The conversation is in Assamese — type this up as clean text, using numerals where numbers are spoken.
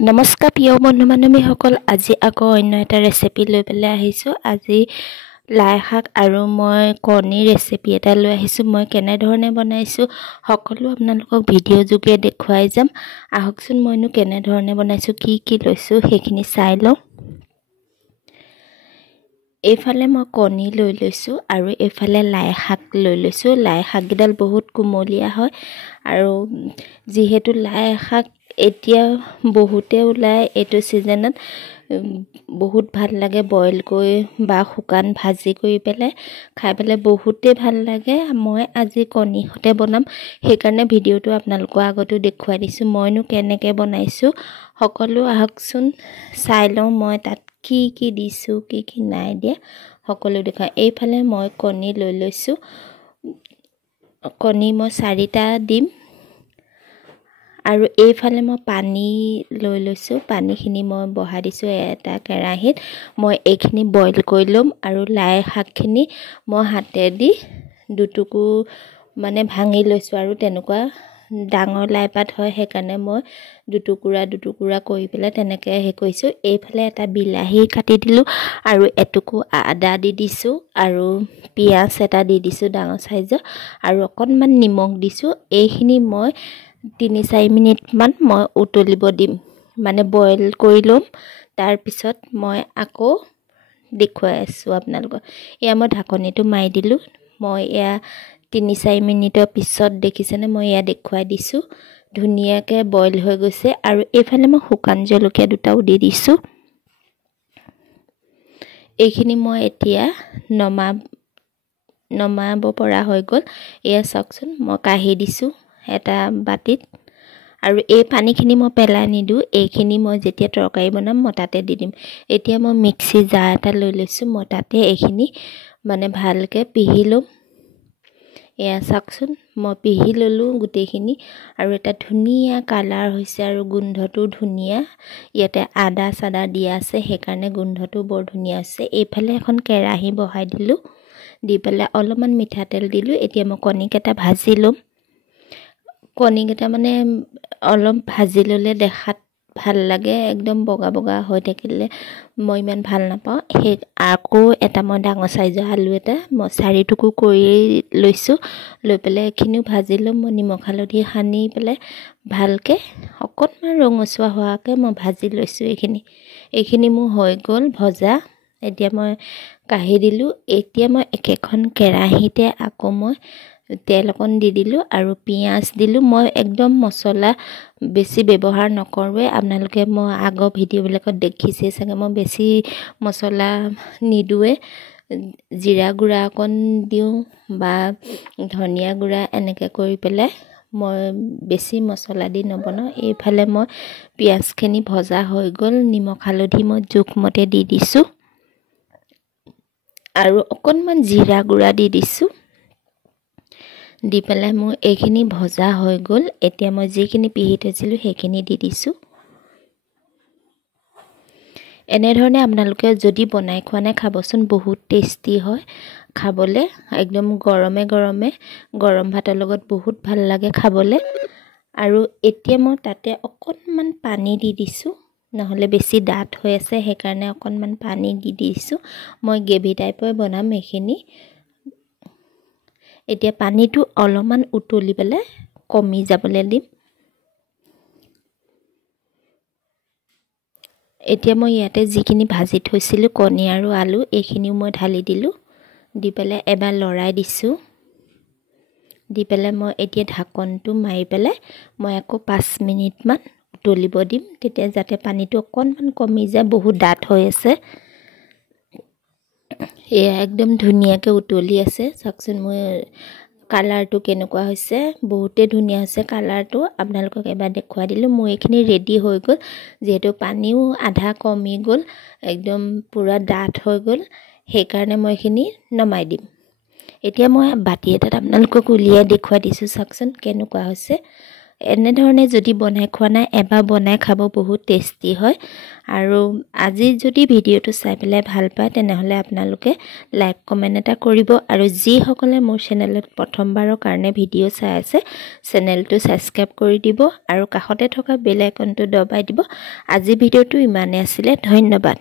নমস্কাৰ প্ৰিয় বন্ধু বান্ধৱীসকল, আজি আকৌ অন্য এটা ৰেচিপি লৈ পেলাই আহিছোঁ। আজি লাই শাক আৰু মই কণী ৰেচিপি এটা লৈ আহিছোঁ। মই কেনেধৰণে বনাইছোঁ সকলো আপোনালোকক ভিডিঅ' যোগে দেখুৱাই যাম। আহকচোন মইনো কেনেধৰণে বনাইছোঁ, কি লৈছোঁ সেইখিনি চাই লওঁ। এইফালে মই কণী লৈ লৈছোঁ আৰু এইফালে লাই শাক লৈ লৈছোঁ। লাই শাককেইডাল বহুত কুমলীয়া হয় আৰু যিহেতু লাই শাক এতিয়া বহুতে ওলায়, এইটো ছিজনত বহুত ভাল লাগে বইল কৰি বা শুকান ভাজি কৰি পেলাই খাই পেলাই বহুতেই ভাল লাগে। মই আজি কণী সৈতে বনাম, সেইকাৰণে ভিডিঅ'টো আপোনালোকৰ আগতো দেখুৱাই দিছোঁ। মইনো কেনেকৈ বনাইছোঁ সকলো আহকচোন চাই লওঁ। মই তাত কি দিছোঁ, কি নাই দিয়া সকলো দেখুৱাই। এইফালে মই কণী লৈ লৈছোঁ। কণী মই 4টা দিম আৰু এইফালে মই পানী লৈ লৈছোঁ। পানীখিনি মই বহাই দিছোঁ এটা কেৰাহীত। মই এইখিনি বইল কৰি ল'ম আৰু লাই শাকখিনি মই হাতেদি দুটুকুৰ মানে ভাঙি লৈছোঁ আৰু তেনেকুৱা ডাঙৰ লাই পাত হয়, সেইকাৰণে মই দুটুকুৰা কৰি পেলাই তেনেকৈ কৰিছোঁ। এইফালে এটা বিলাহী কাটি দিলোঁ আৰু এটুকু আদা দি দিছোঁ আৰু পিঁয়াজ এটা দি দিছোঁ ডাঙৰ চাইজৰ আৰু অকণমান নিমখ দিছোঁ। এইখিনি মই 3-4 মিনিটমান মই উতলিব দিম, মানে বইল কৰি ল'ম। তাৰপিছত মই আকৌ দেখুৱাই আছোঁ আপোনালোকক। এয়া মই ঢাকনিটো মাৰি দিলোঁ। মই এয়া 3-4 মিনিটৰ পিছত দেখিছেনে, মই এয়া দেখুৱাই দিছোঁ। ধুনীয়াকৈ বইল হৈ গৈছে আৰু এইফালে মই শুকান জলকীয়া দুটাও দি দিছোঁ। এইখিনি মই এতিয়া নমাব পৰা হৈ গ'ল। এয়া চাওকচোন, মই কাঢ়ি দিছোঁ এটা বাটিত আৰু এই পানীখিনি মই পেলাই নিদিওঁ। এইখিনি মই যেতিয়া তৰকাৰী বনাম মই তাতে দি দিম। এতিয়া মই মিক্সি জাৰ এটা লৈ লৈছোঁ, মই তাতে এইখিনি মানে ভালকৈ পিহি ল'ম। এয়া চাওকচোন, মই পিহি ল'লোঁ গোটেইখিনি আৰু এটা ধুনীয়া কালাৰ হৈছে আৰু গোন্ধটো ধুনীয়া। ইয়াতে আদা চাদা দিয়া আছে, সেইকাৰণে গোন্ধটো বৰ ধুনীয়া হৈছে। এইফালে এখন কেৰাহী বহাই দিলোঁ, দি পেলাই অলপমান মিঠাতেল দিলোঁ। এতিয়া মই কণীকেইটা ভাজি ল'ম। কণীকেইটা মানে অলপ ভাজি ল'লে দেখাত ভাল লাগে, একদম বগা বগা হৈ থাকিলে মই ইমান ভাল নাপাওঁ। সেই আকৌ এটা মই ডাঙৰ চাইজৰ আলু এটা মই 4 টুকুৰ কৰি লৈছোঁ। লৈ পেলাই এইখিনিও ভাজি ল'ম। মই নিমখ হালধি সানি পেলাই ভালকৈ অকণমান ৰঙচুৱা হোৱাকৈ মই ভাজি লৈছোঁ। এইখিনি মোৰ হৈ গ'ল ভজা। এতিয়া মই কাঢ়ি দিলোঁ। এতিয়া মই একেখন কেৰাহীতে আকৌ মই তেল অকণ দি দিলোঁ আৰু পিঁয়াজ দিলোঁ। মই একদম মছলা বেছি ব্যৱহাৰ নকৰোঁৱে, আপোনালোকে মই আগৰ ভিডিঅ'বিলাকত দেখিছে চাগে। মই বেছি মছলা নিদোঁৱে, জিৰা গুড়া অকণ দিওঁ বা ধনিয়া গুড়া এনেকৈ কৰি পেলাই মই বেছি মছলা দি নবনাওঁ। এইফালে মই পিঁয়াজখিনি ভজা হৈ গ'ল। নিমখ হালধি মই জোখমতে দি দিছোঁ আৰু অকণমান জিৰা গুড়া দি দিছোঁ। দি পেলাই মোৰ এইখিনি ভজা হৈ গ'ল। এতিয়া মই যিখিনি পিহি থৈছিলোঁ সেইখিনি দি দিছোঁ। এনেধৰণে আপোনালোকে যদি বনাই খোৱা নাই খাবচোন, বহুত টেষ্টি হয় খাবলৈ। একদম গৰমে গৰম ভাতৰ লগত বহুত ভাল লাগে খাবলৈ। আৰু এতিয়া মই তাতে অকণমান পানী দি দিছোঁ, নহ'লে বেছি ডাঠ হৈ আছে, সেইকাৰণে অকণমান পানী দি দিছোঁ। মই গ্ৰেভি টাইপৰ বনাম এইখিনি। এতিয়া পানীটো অলপমান উতলি পেলাই কমি যাবলৈ দিম। এতিয়া মই ইয়াতে যিখিনি ভাজি থৈছিলোঁ কণী আৰু আলু, এইখিনিও মই ঢালি দিলোঁ। দি পেলাই এবাৰ লৰাই দিছোঁ। দি পেলাই মই এতিয়া ঢাকনটো মাৰি পেলাই মই আকৌ 5 মিনিটমান উতলিব দিম, তেতিয়া যাতে পানীটো অকণমান কমি যায়, বহুত ডাঠ হৈ আছে। এয়া একদম ধুনীয়াকৈ উতলি আছে। চাওকচোন মোৰ কালাৰটো কেনেকুৱা হৈছে, বহুতেই ধুনীয়া হৈছে কালাৰটো। আপোনালোকক এবাৰ দেখুৱাই দিলোঁ। মোৰ এইখিনি ৰেডি হৈ গ'ল। যিহেতু পানীও আধা কমি গ'ল, একদম পূৰা ডাঠ হৈ গ'ল, সেইকাৰণে মই এইখিনি নমাই দিম। এতিয়া মই বাতি এটাত আপোনালোকক উলিয়াই দেখুৱাই দিছোঁ। চাওকচোন কেনেকুৱা হৈছে। এনেধৰণে যদি বনাই খোৱা নাই এবাৰ বনাই খাব, বহুত টেষ্টি হয়। আৰু আজি যদি ভিডিঅ'টো চাই পেলাই ভাল পায় তেনেহ'লে আপোনালোকে লাইক কমেণ্ট এটা কৰিব। আৰু যিসকলে মোৰ চেনেলত প্ৰথমবাৰৰ কাৰণে ভিডিঅ' চাই আছে চেনেলটো ছাবস্ক্ৰাইব কৰি দিব আৰু কাষতে থকা বেল আইকনটো দবাই দিব। আজি ভিডিঅ'টো ইমানেই আছিলে, ধন্যবাদ।